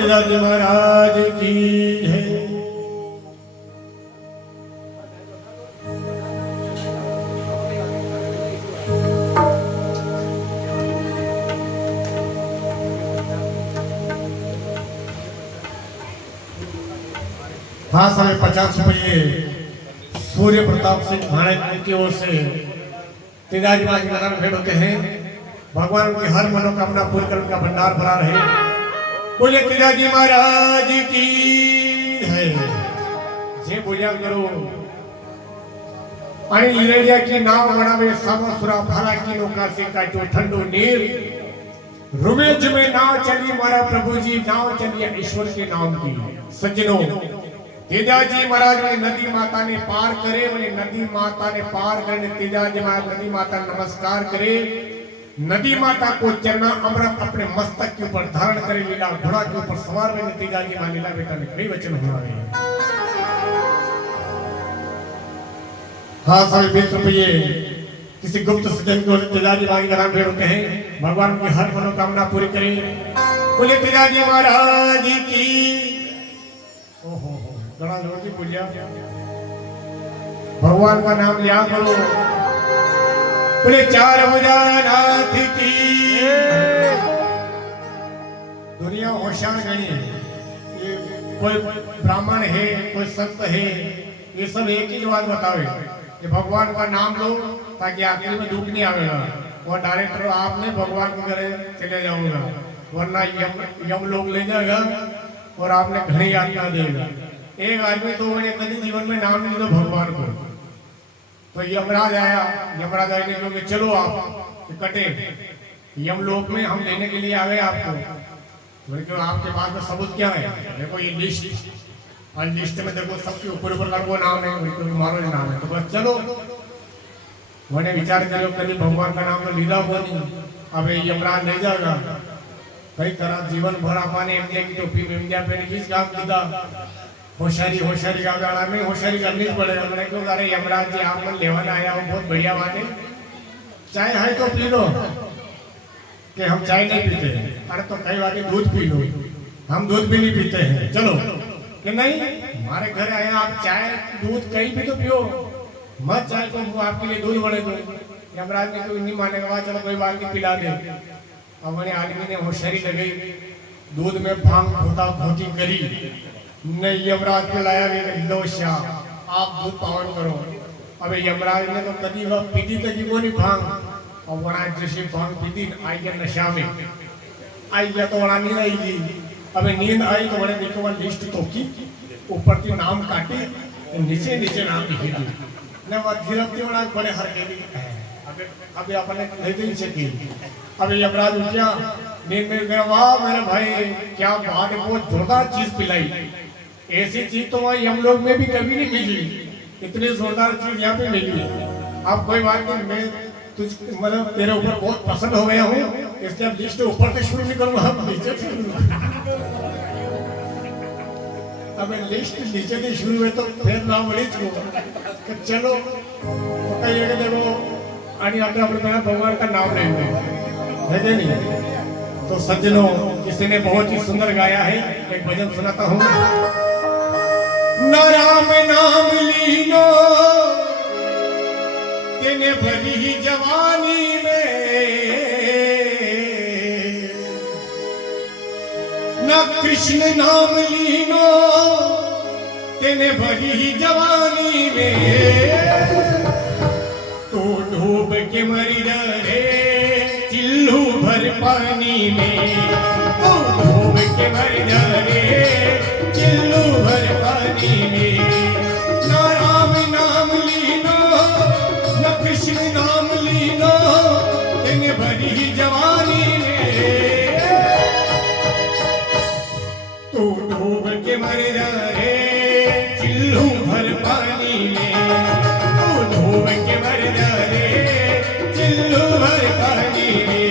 तेजाजी महाराज की है। हाँ समय 50 रुपये सूर्य प्रताप सिंह भाणे की ओर से तेजाजी महाराज भेंट होते हैं। भगवान की हर मनोकामना पूरी कर उनका भंडार भरा रहे। बोले तेजाजी महाराज की है। जे बोलिया करो आणि लीलड़िया की नाव बनावे सामसुरा भाला की नौका से काटो ठंडो नीर। रुमेज में नाव चली मारा प्रभु जी, नाव चली ईश्वर के नाम की। सज्जनों, तेजाजी महाराज ने नदी माता ने पार करे, नदी माता ने पार करने तेजाजी महाराज नदी माता नमस्कार करे। नदी माता को चरना अमृत अपने मस्तक के ऊपर धारण करे, लीला घोड़ा के ऊपर सवार रहे। तेजाजी मां लीला बेटा ने कई वचन सुनाए। हाँ साढ़े 20 रुपये किसी गुप्त सज्जन को तेजाजी मां का नाम भेंट होते हैं। भगवान की हर मनोकामना पूरी करे। बोले तेजाजी महाराज की। ओहो बड़ा लोग बोलिया भगवान का नाम लिया करो। बोले चार भुजानाथ की। दुनिया होशियार गणी, ये कोई ब्राह्मण है, कोई संत है, ये सब एक ही बात बतावे कि भगवान का नाम लो ताकि आखिर में दुख नहीं आवेगा। और डायरेक्टर आपने भगवान के घरे चले जाऊंगा, वरना यम लोग ले जाएगा और आपने घनी यातना देगा। एक आदमी तो मैंने कभी जीवन में नाम नहीं लिया भगवान को, तो यमराज आया। यमराज आने क्योंकि चलो आप कटे यमलोक में हम लेने के लिए आ गए आपको। बोले क्यों, आपके पास में सबूत क्या है? देखो ये लिस्ट, और लिस्ट में देखो सबके ऊपर ऊपर का वो नाम है, मारो नाम है। तो बस चलो, मैंने विचार करो कभी भगवान का नाम तो लीला हुआ नहीं। अब यमराज ले जाएगा कई तरह जीवन भर आपने इंडिया की टोपी में इंडिया पे किस काम किया। होशियारी होशियारी का गाड़ा में होशियारी करनी पड़ेगा। मैंने क्यों अरे यमराज जी आप मन लेवाना आया हो, बहुत बढ़िया बात है, चाय है तो पी लो। कि हम चाय नहीं पीते हैं। अरे तो कई बात दूध पी लो, हम दूध भी नहीं पीते हैं। चलो कि नहीं, हमारे घर आया आप चाय दूध कहीं भी तो पियो, मत चाय तो आपके लिए दूध बने दो। यमराज ने तो नहीं मानेगा, चलो कोई बात नहीं पिला दे। अब मैंने आदमी ने होशियारी लगाई, दूध में भांग घोटा घोटी करी, नहीं यमराज पे लाया भी लो श्याम आप दूध पावन करो। अब यमराज ने तो कभी वह पीती तक वो नहीं भांग, और वहाँ जैसे भांग पीती आई गया नशा में, आई गया तो वहाँ नींद आई गई। अब नींद आई तो मैंने देखो वह लिस्ट तो की, ऊपर की नाम काटी, नीचे नीचे नाम लिखी थी न, वह गिरफ्ती वाला बड़े हर के अभी अपने नहीं दिन से की। अब यमराज उठा नींद में गया, वाह मेरे भाई क्या बात है, बहुत जोरदार चीज पिलाई। ऐसी चीज तो वहाँ यमलोक में भी कभी नहीं मिली, इतनी जोरदार चीज यहाँ पे मिली। अब कोई बात नहीं, मैं तुझ मतलब तेरे ऊपर बहुत पसंद हो गया हूँ, इसलिए अब लिस्ट ऊपर से शुरू नहीं करूँगा, हम नीचे से अब लिस्ट नीचे से शुरू हुए तो फिर नाम बड़ी छो चलो तो कहीं देखो आणि आपने अपने भगवान का नाम लेंगे है नहीं। तो सज्जनों, किसी ने बहुत ही सुंदर गाया है, एक भजन सुनाता हूँ। न राम नाम लीनो तेने भरी जवानी में, न कृष्ण नाम लीनो तेने भरी जवानी में। तो डूब के मरी रहे चिल्लू भर पानी में, तो डूब के मरी रहे चिल्लू भर पानी में। न राम नाम लीनो न कृष्ण नाम लीनो तेने भरी जवानी में। तो डूब के मर रहे चिल्लू भर पानी में, तो डूब के मर रहे चिल्लू भर पानी में।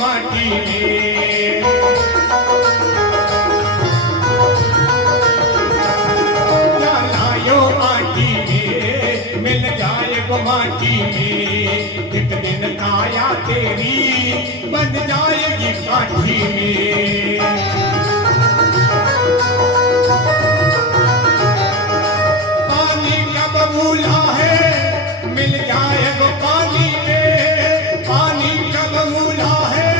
माटी में। क्या लायो माटी में, मिल जाए वो माटी में। एक दिन काया तेरी बन जाएगी काठी में। पानी का बबूला है, मिल जाए वो पानी में। पानी का बबूला है,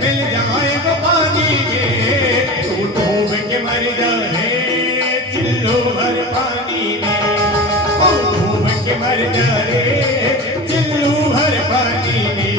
मिल जाए वो पानी में। तू डूब के मर जाए चिल्लो भर पानी में। ओ डूब के मर जाए चिल्लू भर पानी में।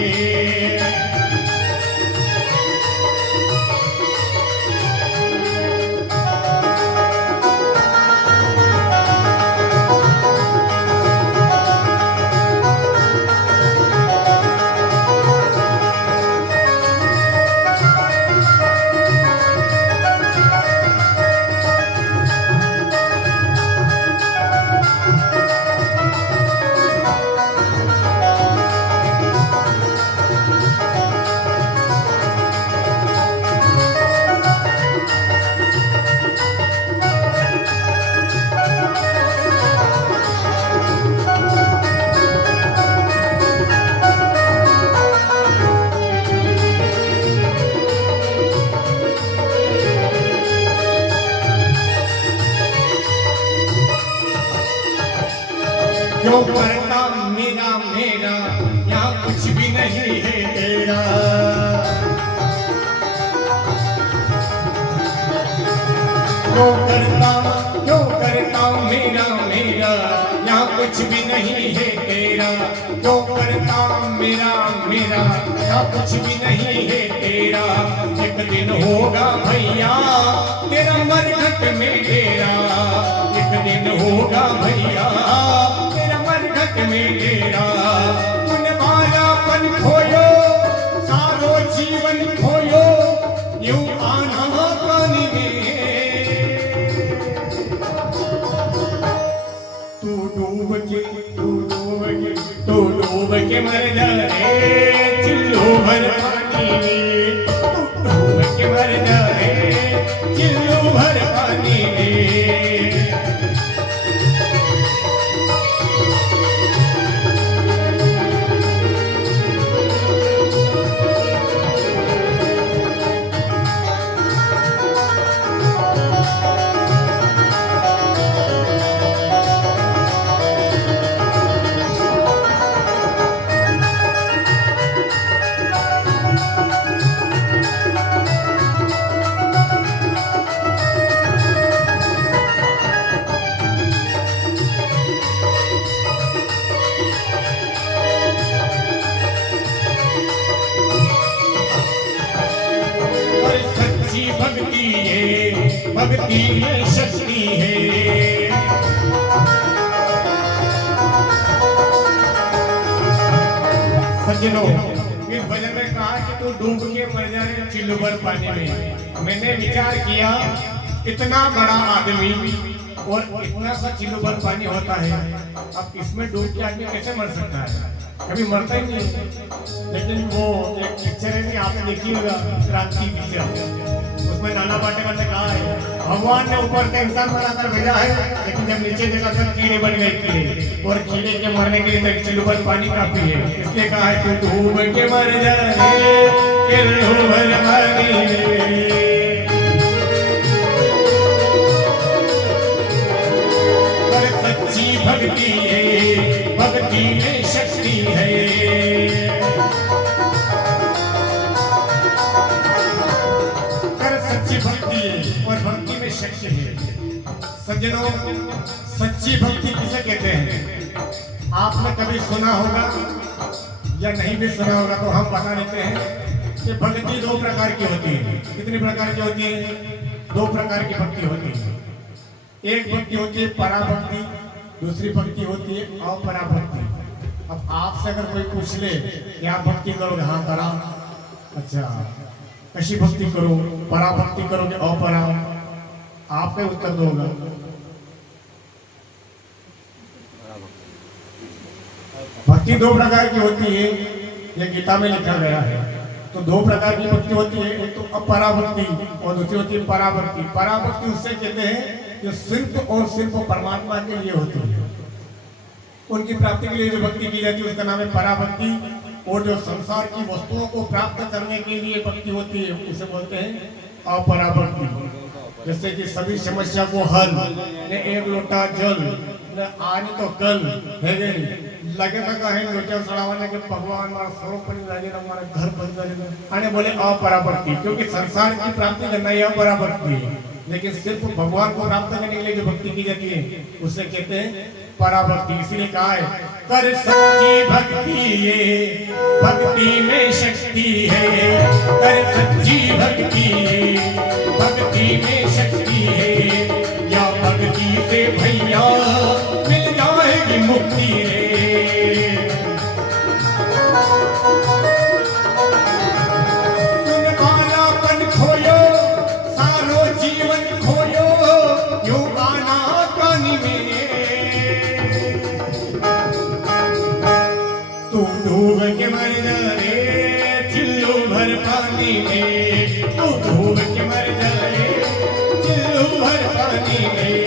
जो करता मेरा मेरा, यहाँ कुछ भी नहीं है तेरा। जो करता मेरा मेरा, यहाँ कुछ भी नहीं है तेरा। जो करता मेरा मेरा, यहाँ कुछ भी नहीं है तेरा। एक दिन होगा भैया तेरा मरघट में डेरा। एक दिन होगा भैया में तेरा। तूने बालापन खोयो, सारो जीवन खोयो, यूं आना पानी में। तू डूब के मर जाए चिल्लो भर पानी में। तू डूब के मर जाए चिल्लो भर पानी में। भक्ति में शक्ति है। सज्जनों, इस भजन में कहा कि तू डूब के मर जाए चिल्लू भर पानी में। मैंने विचार किया, इतना बड़ा आदमी और इतना सा चिल्लू भर पानी होता है, अब इसमें डूब के आदमी कैसे मर सकता है? कभी मरता ही नहीं। लेकिन वो एक पिक्चर है कि आपने देखी होगा, क्रांति पिक्चर, उसमें नाना पाटेकर ने कहा है भगवान ने ऊपर से इंसान बनाकर भेजा है, लेकिन जब नीचे देखा सब कीड़े बन गए कीड़े, और कीड़े के मरने के लिए चिल्लू भर पानी काफी है। इसलिए कहा है तू डूब के मर जाए चिल्लू भर पानी में। सच्ची भक्ति है, भक्ति में शक्ति है। सच्ची भक्ति है और भक्ति में शक्ति है। सज्जनों, सच्ची भक्ति किसे कहते हैं? आपने कभी सुना होगा या नहीं भी सुना होगा तो हम बता देते हैं कि भक्ति दो प्रकार की होती है। कितनी प्रकार की होती है? दो प्रकार की भक्ति होती है। एक भक्ति होती है पराभक्ति, दूसरी भक्ति होती है अपराभक्ति। अब आपसे अगर कोई पूछ ले कि आप भक्ति करोगे? हाँ करा। अच्छा, कशी भक्ति करो? पराभक्ति करोगे अपरा? आपका उत्तर दोगा। भक्ति दो प्रकार की होती है, ये गीता में लिखा गया है। तो दो प्रकार की भक्ति होती है, एक तो अपराभक्ति और दूसरी होती है पराभक्ति। पराभक्ति उससे कहते हैं जो सिर्फ और सिर्फ परमात्मा के लिए होती है, उनकी प्राप्ति के लिए जो भक्ति की जाती है उसका नाम है पराभक्ति। और जो संसार की वस्तुओं को प्राप्त करने के लिए भक्ति होती है उसे बोलते हैं अपराभक्ति। जैसे कि सभी समस्या को हल ने एक लोटा जल ने आज तो कल है लगे तक है लोटा चढ़ाने के भगवान मारा स्वरूप नहीं लगे हमारे घर बंद करेंगे आने बोले अपराभक्ति, क्योंकि संसार की प्राप्ति करना यह अपराभक्ति है। लेकिन सिर्फ भगवान को प्राप्त करने के लिए जो भक्ति की जाती है उसे कहते हैं पराभक्ति। इसीलिए कहा है कर सच्ची भक्ति ये भक्ति में शक्ति है, कर सच्ची भक्ति भक्ति में शक्ति है, या भक्ति से भैया मिल जाएगी मुक्ति रे। तुम कालापन खोयो सारो जीवन खोयो यूं गाना कानी में, तू डूब के मर जा रे चिल्लो भर पानी में, तू डूब के मर जा रे चिल्लो भर पानी में।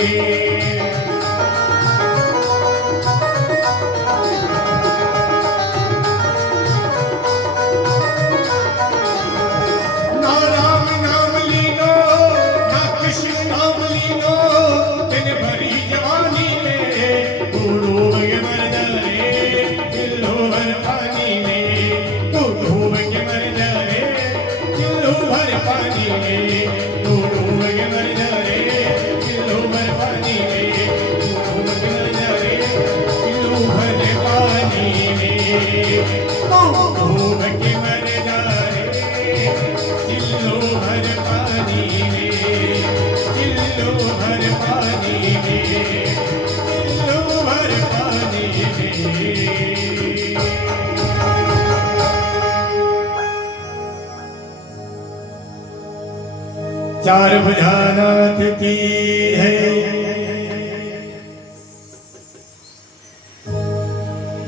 ना राम नाम लीनो ना कृष्ण नाम लीनो तेने भरी जवानी में, तू डूब के मर जा रे चिल्लो भर पानी में, तू डूब के मर जा रे चिल्लो भर पानी में, तू डूब के मर जा रे चिल्लो भर पानी में, तू डूब के मर जा रे चिल्लो भर पानी में, तू डूब के मर जा रे चिल्लो भर पानी में, चिल्लो भर पानी में, चिल्लो भर पानी में। चार भुजानाथ की है।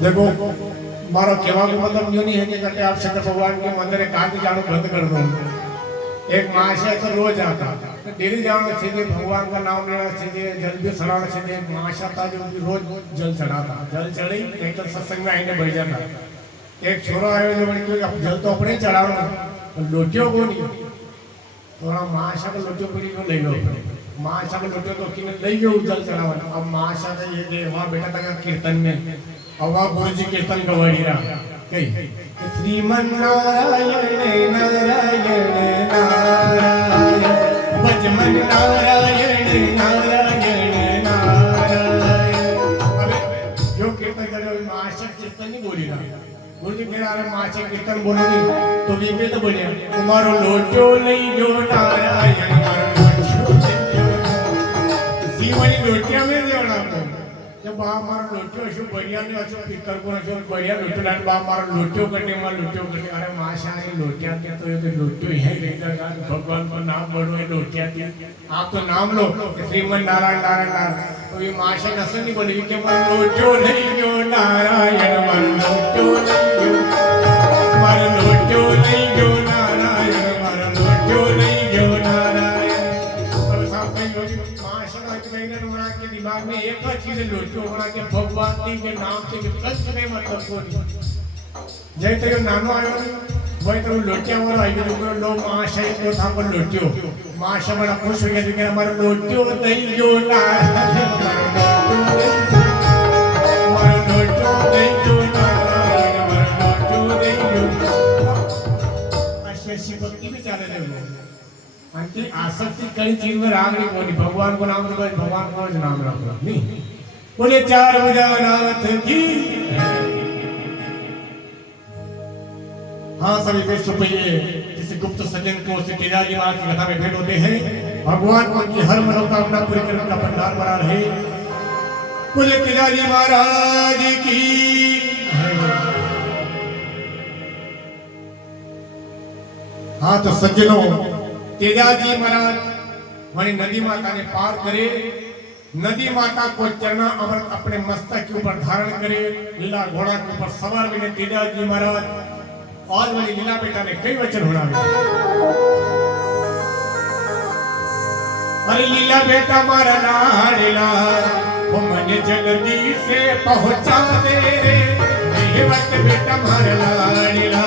देखो मारो कहवा को मतलब यूं नहीं है कि कटे आप शंकर भगवान के मंदिर कहा कि जानो बंद कर दो। एक महाशय तो रोज आता तो डेली जाना सीधे भगवान का नाम लेना सीधे जल भी चढ़ाना सीधे। महाशय था जो रोज जल चढ़ाता, जल चढ़ी नहीं तो सत्संग में आईने बैठ जाता। एक छोरा आयो जो बोले कि जल तो अपने चढ़ाना लोटियों को नहीं, थोड़ा महाशय का लोटियों पड़ी को ले लो, महाशय का लोटियों तो किने ले गयो जल चढ़ावा। अब महाशय का ये के वहां बैठा था कीर्तन में, और वहां गुरु जी कीर्तन गवाड़ी रहा कही श्रीमन नारायण नारायण नारायण भजमन नारायण नारायण नारायण। अबे जो कीर्तन करे महाशय कीर्तन नहीं बोली रहा, गुरु जी कह रहे महाशय कीर्तन बोलो नहीं तो वे तो बोले तुम्हारो लोटो नहीं जो नारायण मारो लोटो जीवनी लोटिया में देवना को जब बा मारो लोटो शो बढ़िया ने अच्छो पितर को अच्छो बढ़िया लोटो लान बा मारो लोटो करने मार लोटो करने अरे महाशय लोटिया क्या तो ये तो लोटो ही है लेकर भगवान का नाम बोलो ये लोटिया क्या आप तो नाम लो श्रीमन नारायण नारायण नारायण। तो ये महाशय नसन नहीं बोलेगी कि मार लोटो नहीं जो नारायण मार लोटो नहीं जो मार लोटो नहीं जो नारायण मार लोटो नहीं जो नारायण। और साथ में लोग महाशय के महीने में के दिमाग में एक ही चीज लोटो होना कि भगवान के नाम से कष्ट नहीं मतलब को जय तेरे नानो आयो वही तो लोटिया वाला आई जो लो महाशय को था पर लोटियो महाशय बड़ा खुश हो गया कि हमारा लोटियो नहीं जो नारायण मार लोटो नहीं जो नारायण मार लोटो नहीं जो ऐसी भक्ति में चले रहे लोग अंतिम आसक्ति कई चीज में राग नहीं बोली भगवान को नाम दो भगवान को नाम रखो नहीं बोले चार भुजानाथ की। हाँ सभी बेस्ट रुपये किसी गुप्त सज्जन को श्री केदारी महाराज की कथा में भेंट होते हैं, भगवान को उनकी हर मनोकामना पूरी करने का भंडार बना रहे। बोले केदारी महाराज की। हाँ तो सज्जनों केदारी महाराज वही नदी माता ने पार करे, नदी माता को चरना अमृत अपने मस्तक के ऊपर धारण करे, लीला घोड़ा के ऊपर सवार बने केदारी महाराज आज वाली लीला बेटा ने कई वचन सुनावे। अरे लीला बेटा मारा लाडला वो मन जल्दी से पहुंचा दे रे, ये वक्त बेटा मारा लाडला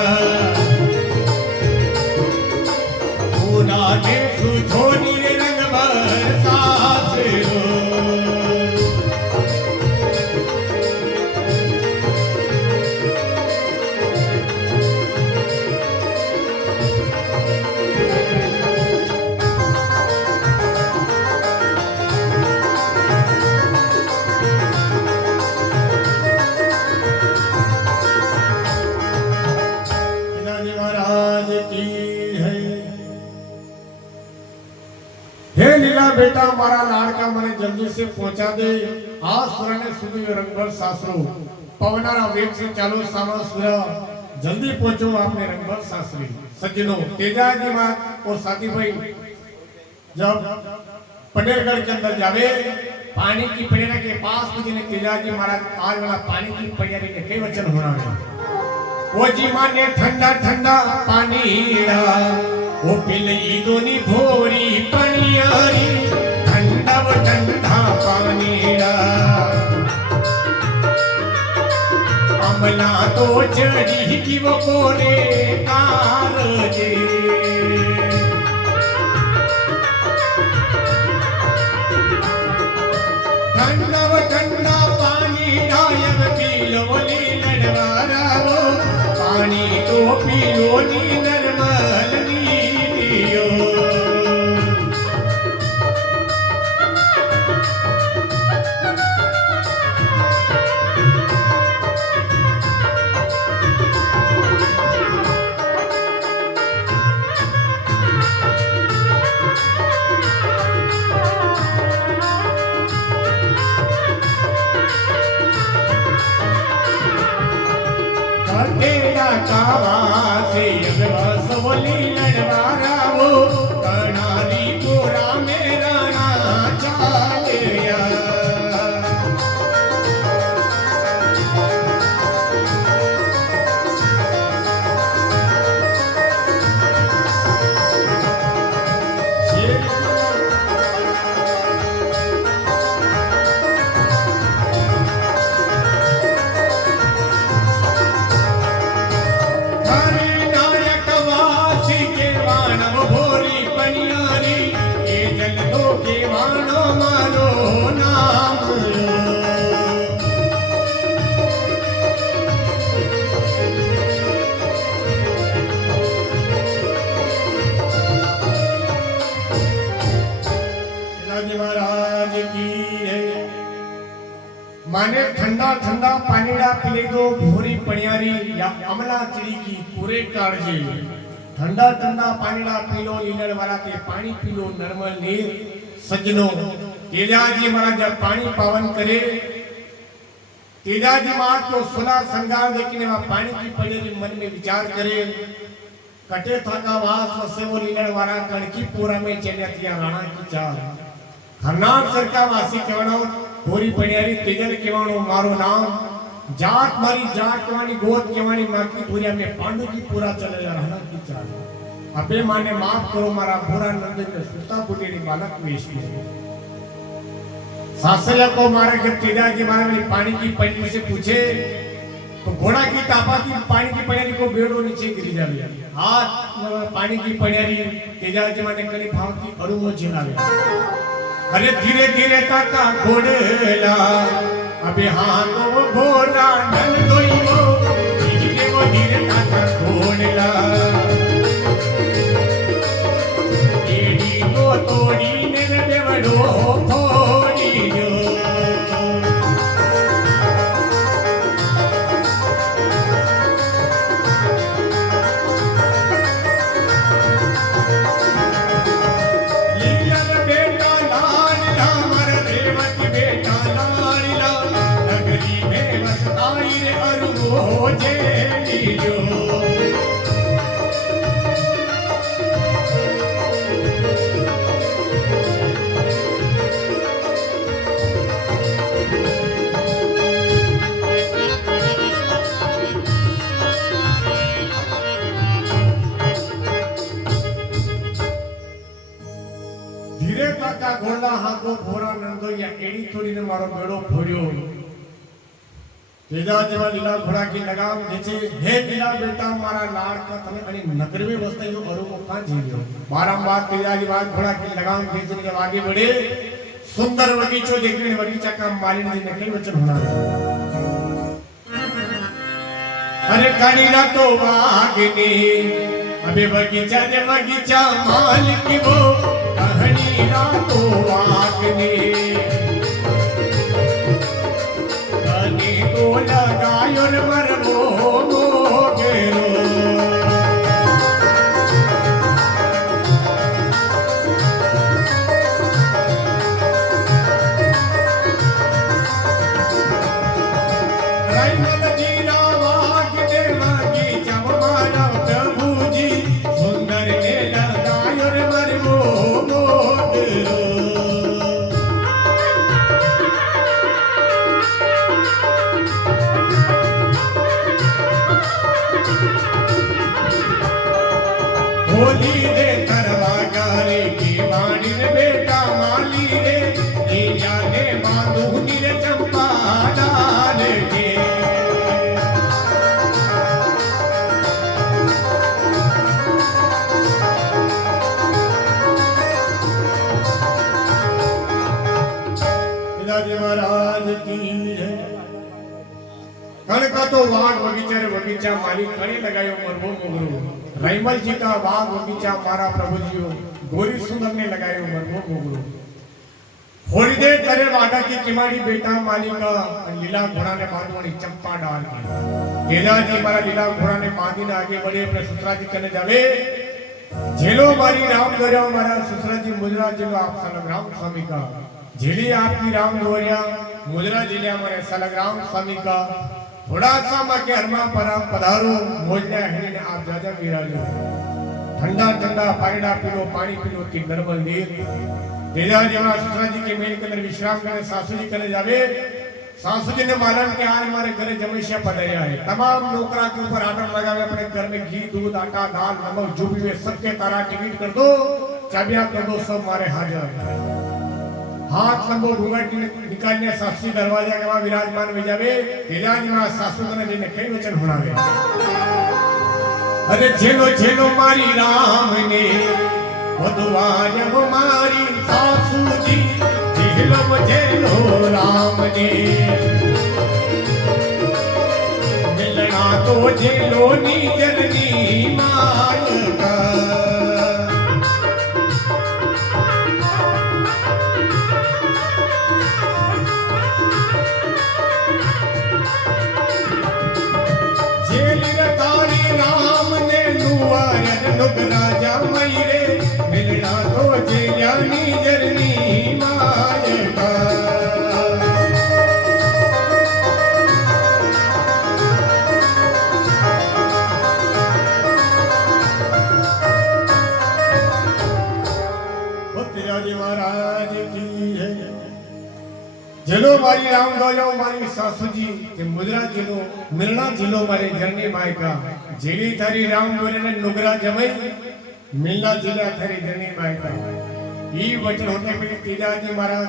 पूरा दे सुझोनी रंग बरसात रो। बेटा हमारा लाड़का मने जल्दी से पहुंचा दे। आज सुर ने सुधी रंगभर सासरो पवनारा वेग से चालो सामा सुरा जल्दी पहुंचो आपने रंगभर सासरी। सज्जनों तेजा जी मां और साथी भाई जब पटेलगढ़ के अंदर जावे पानी की पड़ियारी के पास मुझे ने तेजा जी महाराज आज वाला पानी की पड़ियारी के कई वचन होना है। वो जी माने ठंडा ठंडा पानी वो पिलई दोनी भोरी पनियारी ठंडा वो ठंडा पानी अमला तो चढ़ी की वो कोने कारजे ठंडा वो ठंडा पानी डायब पीलो ली लड़वारा वो पानी तो पीलो नी नरमल माने ठंडा ठंडा पानीड़ा पीले दो भोरी पणियारी या अमला चिड़ी की पूरे काळजी ठंडा ठंडा पानीड़ा पीलो लीलड़ वाला के पानी पीलो नर्मल नीर। सज्जनों तेजाजी महाराज जब पानी पावन करे तेजाजी महाराज को सुना संगार देखने वा पानी की पड़ेरी मन में विचार करे कटे थका वास वसे वो लीलड़ वाला कणकी पूरा में चेन्या राणा की चाल हरनाम सरकार वासी कहवानो भोरी पड़ियारी तेजल केवाणो मारो नाम जात मारी जात केवानी गोद केवानी माकी भूरिया में पांडु की पूरा चले रहना की चाल। अबे माने माफ करो मारा भोरा नंद के सुता बुटेरी बालक वेश की सासरिया को मारे जब तेजा जी मारे वाली पानी की पड़ी से पूछे तो घोड़ा की टापा की पानी की पड़ियारी को बेड़ो नीचे गिरी जावे हाथ पानी की पड़ियारी तेजा जी माने कली भाव की अरुमो झेलावे। अरे धीरे धीरे काका घोड़ेला अबे हाथों भोला नल दोई वो धीरे काका घोड़ेला एडी को तोड़ी ने देवड़ो थोड़ी जो बेटा लाडला नगरी में बस आई रे हाथो भोरा नंदो या एड़ी थोड़ी ने मारो बेड़ो फोरियो तेजा जेवा लीला घोड़ा की लगाम खींचे हे लीला बेटा मारा लाड़ का तने अनि नगर में बसते जो अरु मुखा जीवियो बारंबार तेजा की बात घोड़ा की लगाम खींचने के आगे बढ़े सुंदर बगीचो देखने बगीचा का मालिक जी ने कई वचन होना अरे कनीला तो वागनी अबे बगीचा मालिक वो कहानी ना तो वागनी कनी तो लगायो न मरबो गेरो होली रे करवा गारे की वाणी रे बेटा माली रे लीला ने बांधुनी रे चंपा डाल के पिताजी महाराज की है कणका तो वाघ बगीचा रे बगीचा मालिक खड़े लगायो मरबो मोगरो रैमल जी का बाग बगीचा मारा प्रभु जी गोरी सुंदर ने लगायो मरमो मोगरो थोड़ी देर करे वादा की किमाड़ी बेटा मालिका लीला घोड़ा ने बांधवानी चंपा डाल के तेजा जी मारा लीला घोड़ा ने बांधी ने आगे बढ़े अपने ससुरा जी करने जावे झेलो मारी राम गोरिया मारा ससुरा जी मुजरा जी आप सलग्राम स्वामी का झेली आपकी राम गोरिया मुजरा जिले हमारे सलग्राम स्वामी का थोड़ा सा माँ के हरमा परा पधारो मोजल्या है ने आप जाजा विराजो ठंडा ठंडा पानीडा पीलो पानी पीलो की नर्मल नीर तेजा जी महाराज ससुरा जी के मेल के अंदर विश्राम करने सासू जी करने जावे सासू जी ने मालन के आज हमारे घर जमेशिया पधारिया है तमाम नौकरा के ऊपर आर्डर लगावे अपने घर में घी दूध आटा दाल नमक जो भी वे सबके तारा टिकट कर दो चाबियां कर दो सब हमारे हाजिर हाथ लंबो घूंघट निकालने सासू दरवाजा के वहां विराजमान हो जावे तेजा जी महाराज सासू जी ने कई वचन सुनावे अरे झेलो झेलो मारी राम ने वधुवाय मारी सासू जी झेलो झेलो राम ने मिलना तो झेलो नी जननी मायका राजा मयरे मिलना तो जेलानी जरनी मायका तेजाजी महाराज की है जलो मारी राम गौलो मारी सासू जी के मुद्रा जिलो मिलना जिलो मारे जरनी मायका जेली थारी राम गोरे ने नुगरा जमई मिलना जिला थारी जरनी मायका ई वचन होते में तेजा जी महाराज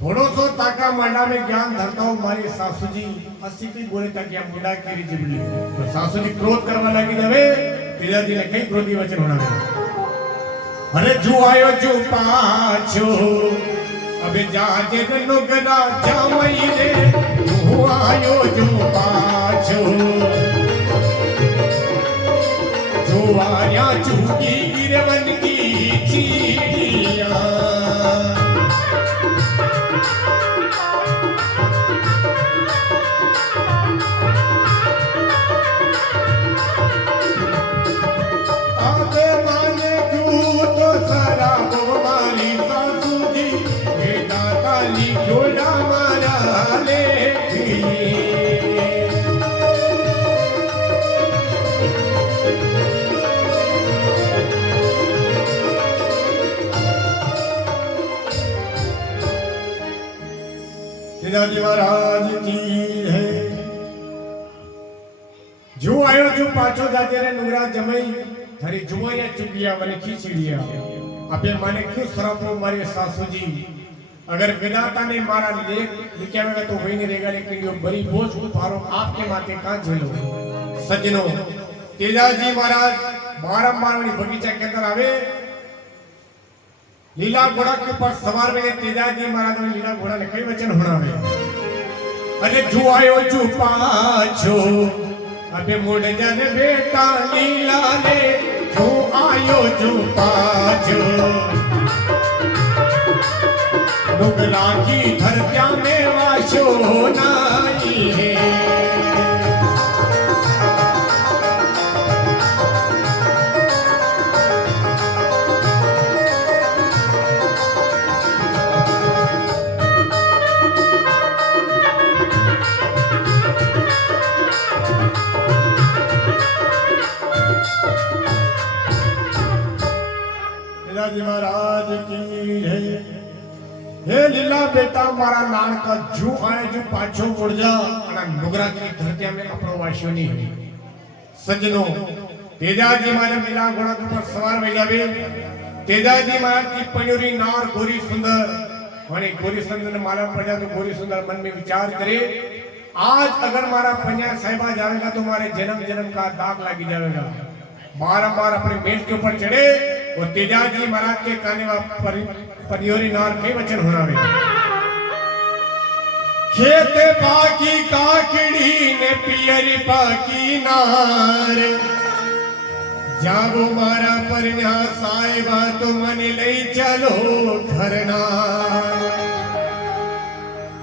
थोड़ो सो ताका मंडा में ज्ञान धरता हूँ मारी सासू जी 80 की बोले तक या मुंडा की जिबली तो सासू जी क्रोध करवा लगी जबे तेजा जी ने कई क्रोधी वचन होना अरे जो आयो जो पाछो अबे जाजे नुगरा जमई रे जो आयो जो पाछो आया चूकी गिरवन की चीड़िया आगे माने क्यों तो सारा वो मारी सासू जी बेटा काली झोला मारा ले तेजाजी महाराज की है जो आयो जो पाछो जाते रे नुगरा जमई थारी जुमाया चुगिया वने खींच लिया अबे माने क्यों सरापो मारे सासू जी अगर विधाता ने मारा लेख लिखा होगा तो वही नहीं रहेगा, लेकिन जो बड़ी बोझ उठारो आपके माथे कहां झेलो। सज्जनों, तेजाजी महाराज बारंबार वाली बगीचा के अंदर आवे, लीला घोड़ा के ऊपर सवार में तेजाजी महाराज ने लीला घोड़ा ने कई वचन हुणावे। अरे जू आयो जू पाछो अबे मुड़ जन बेटा लीला ले, जू आयो जू पाछो नुगला की धरत्या में वाशो नाई है। महाराज की है। हे लीला बेटा मारा नान का जू आए जो पाछो मुड़ जा अना नुगरा की धरती में अपनो वाशियो नहीं है। सज्जनों, तेजाजी महाराज लीला घोड़ा के ऊपर सवार हो जावे। तेजाजी महाराज की पंजोरी नार गोरी सुंदर माने गोरी सुंदर ने मारा प्रजा तो गोरी सुंदर मन में विचार करे, आज अगर मारा पंजा साहिबा जावेगा तो हमारे जन्म जन्म का दाग लग जाएगा। बारंबार अपने मेल के ऊपर चढ़े और तेजाजी महाराज के काने परियोरी नार के वचन हुणावे। खेते पाकी काकड़ी ने पियरी पाकी नार, जागो मारा परन्या साहिबा तो मन ले चलो घरनार।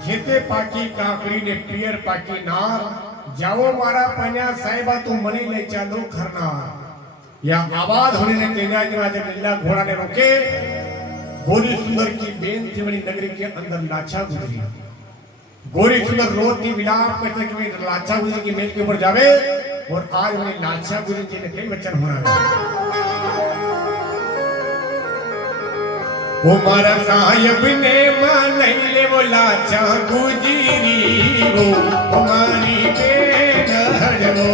खेते पाकी काकड़ी ने पियर पाकी नार, जाओ मारा पन्या साहिबा तो मन ले चलो घरनार। या आबाद होने ने तेजाजी महाराज लीला घोड़ा ने रोके। गोरी सुंदर की बेन त्रिवेणी नगरी के अंदर लाचा गुजरी। गोरी सुंदर रोती विलाप करते हुए लाचा गुजरी की मेज के ऊपर जावे और आज उन्हें लाचा गुजरी जी ने कई वचन हुणावे। वो मारा साहिब ने मन ले वो लाचा गुजरी वो हमारी बेन वो।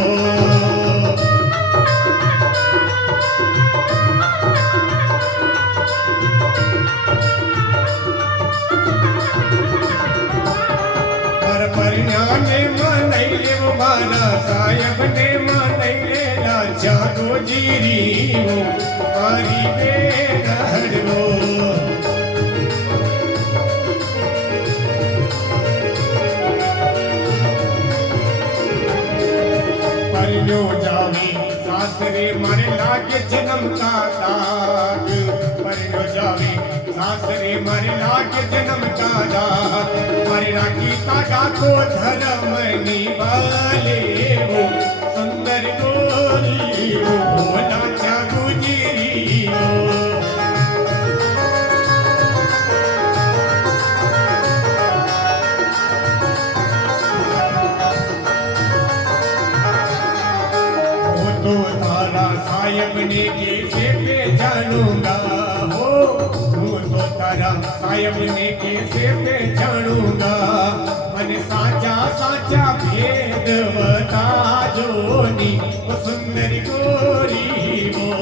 मारा साहिब ने मनैले लाचा गुजरी वो हमारी बेन वो। परियो जावी सासरे मारे लागे जन्म का दाग, परियो जावी सासरे मारे लागे जन्म का दाग। मारे राखी तागा को धर्म निभाले वो सुंदर गोरी वो लाचा गुजरी वो। तो तारा साहिब ने कैसे पहचानूंगा हो, तो तारा साहिब ने कैसे पहचानूंगा। मन साचा साचा भेद बता जो नी वो सुंदर गोरी वो।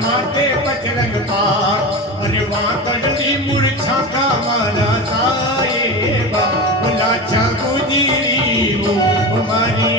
माथे पचरंग पार अरे वहाँ कड़ली मूर्छा का मारा साए बा लाचा गुजरी वो हमारी